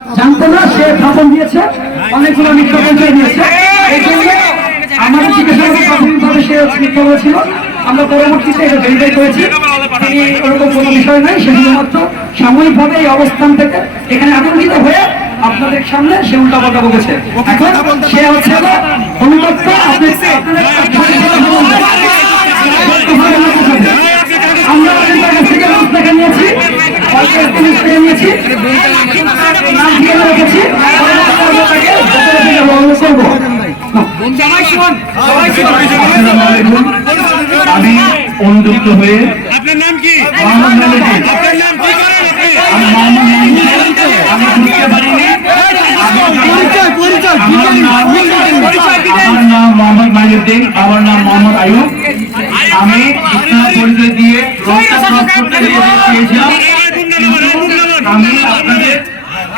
জানতো না সে ভাষণ দিয়েছে অনেকগুলো মিথ্যা দিয়েছে। এই জন্য আমাদের জিজ্ঞাসাবাদে প্রাথমিকভাবে সে মিথ্যা বলেছিল। আমরা পরবর্তীতে এটা ভেরিফাই করেছি। তিনি ওরকম কোনো বিষয় নাই সে শুধুমাত্র সাময়িকভাবে এই অবস্থান থেকে এখানে আতঙ্কিত হয়ে আপনাদের সামনে সে উল্টা পাল্টা বলেছে এখন সে হচ্ছে হলো আপনি আমরা নিয়েছি। নিয়েছি। আমরা করব আমি অনুযুক্ত হয়ে আপনার নাম কি? মোহাম্মদ মেহেদি আপনার নাম কি করেন আপনি? আমি ঢুকতে পারিনি। আমার নাম মোহাম্মদ মাহিউদ্দিন আমার নাম মোহাম্মদ আয়ুব। আমি পরিচয় দিয়ে চেয়েছিলাম আমি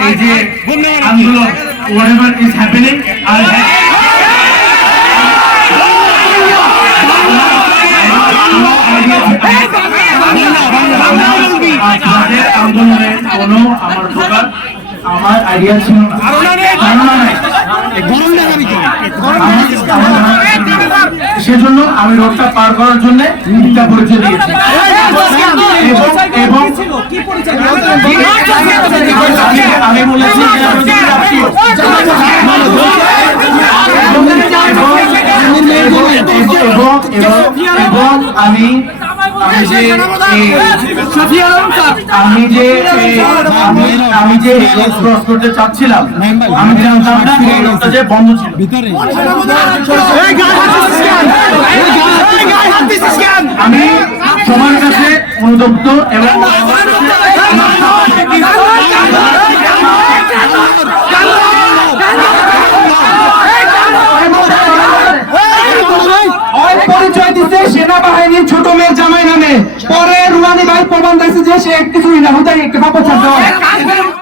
এই যে whatever is happening I আমার আইডিয়া। সেজন্য আমি রোডটা পার করার জন্য মিথ্যা পরিচয় দিয়েছি আমি- আমি বলেছি যে আমি এবং এবং- এবং আমি আমি যে আমি যে আমি আমি যে রোড ক্রস করতে চাচ্ছিলাম আমি জানতাম না এই রোডটা যে বন্ধ ছিল আমি সবার কাছে অনুদপ্ত এবং পরিচয় দিতে সেনাবাহিনীর ছোট মেয়ের জামাই নামে। পরে রুয়ানি ভাই প্রমাণ দিয়েছে যে সে কিছুই না, হুদাই একটা ছাড়তে হয়।